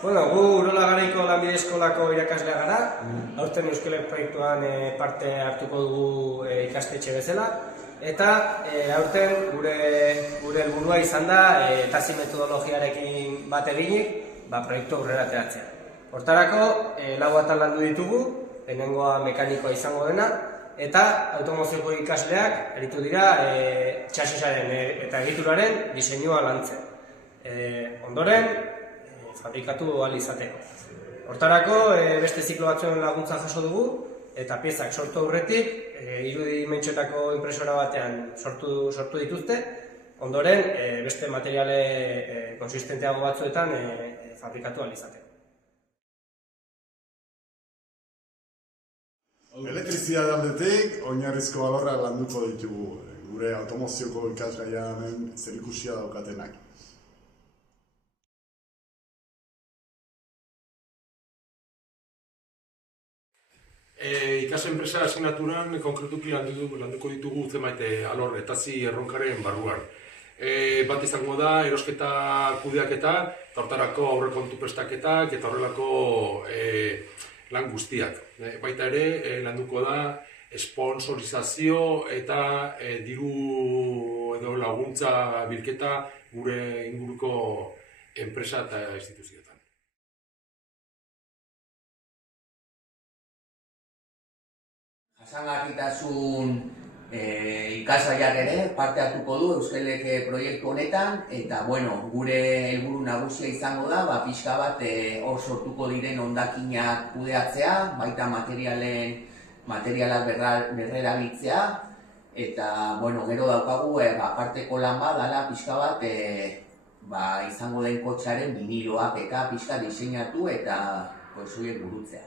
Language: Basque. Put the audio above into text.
Bueno, gu Urola Garaiko lanbide eskolako irakaslea gara. Aurten Euskalek proiektuan parte hartuko dugu ikastetxe bezala. Eta aurten gure helburua izan da tasi metodologiarekin bat eginik proiektu aurrera ateratzea. Hortarako, lau atal landu ditugu, lehenengoa mekanikoa izango dena, eta automozioko ikasleak aritu dira txasisaren eta egituraren diseinua lantzen. Ondoren, fabrikatu ahal izateko. Hortarako, beste ziklo batzuen laguntza jaso dugu, eta piezak sortu aurretik, irudimentxoetako impresora batean sortu dituzte, ondoren, beste materiale konsistenteago batzuetan fabrikatu ahal izateko. Elektrizidadetik oinarrizko alorrak landuko ditugu, gure automozioko ikasgaiaren zerikusia daukatenak. Ikas enpresa asignaturan konkretuki landuko ditugu zenbait alor tasi erronkaren barruan. Bat izango da erosketa kudeaketa, eta hortarako aurrekontu prestaketak eta horrelako lan guztiak. Baita ere landuko da sponsorizazio eta diru edo laguntza bilketa gure inguruko enpresa eta instituzioetan. Jasangarritasun ikasgaiak ere parte hartuko du Euskalek proiektu honetan, eta gure helburu nagusia izango da pixka bat hor sortuko diren hondakinak kudeatzea, baita materialak berrerabiltzea, eta gero daukagu aparteko lan bat dela pixka bat izango den kotxearen biniloak eta pixka diseinatu eta horiek burutzea.